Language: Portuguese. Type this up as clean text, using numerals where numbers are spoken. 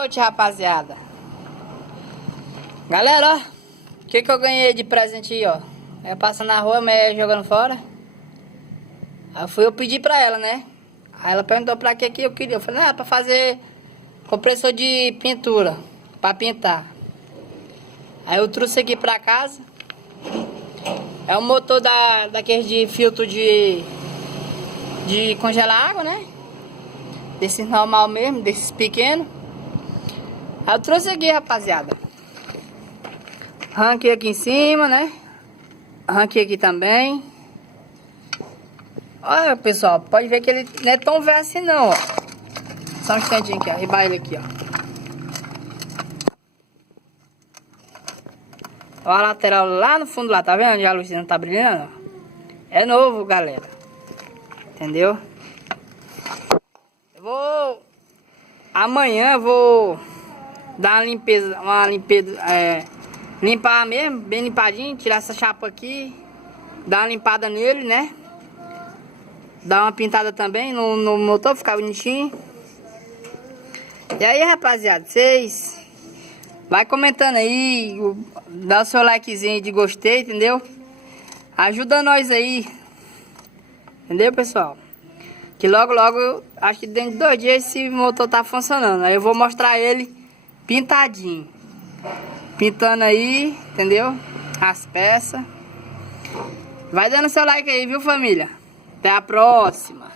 Noite, rapaziada. Galera, ó, o que eu ganhei de presente aí, ó? Eu passando na rua, mas jogando fora. Aí eu pedi pra ela, né? Aí ela perguntou pra que eu queria. Eu falei, pra fazer compressor de pintura, pra pintar. Aí eu trouxe aqui pra casa. É o motor daqueles de filtro de congelar água, né? Desses normal mesmo, desses pequenos. Aí eu trouxe aqui, rapaziada. Ranquei aqui em cima, né? Ranquei aqui também. Olha, pessoal, pode ver que ele não é tão velho assim não, ó. Só um instantinho aqui, ó. Ribar ele aqui, ó. Ó a lateral lá no fundo lá, tá vendo? Onde a luz não tá brilhando, ó. É novo, galera. Entendeu? Amanhã eu vou dar uma limpeza, limpar mesmo, bem limpadinho, tirar essa chapa aqui, dar uma limpada nele, né? Dar uma pintada também no motor, ficar bonitinho. E aí, rapaziada, vocês vai comentando aí, dá o seu likezinho de gostei, entendeu? Ajuda nós aí, entendeu, pessoal? Que logo, acho que dentro de 2 dias esse motor tá funcionando. Aí eu vou mostrar ele pintadinho. Pintando aí, entendeu? As peças. Vai dando seu like aí, viu, família? Até a próxima.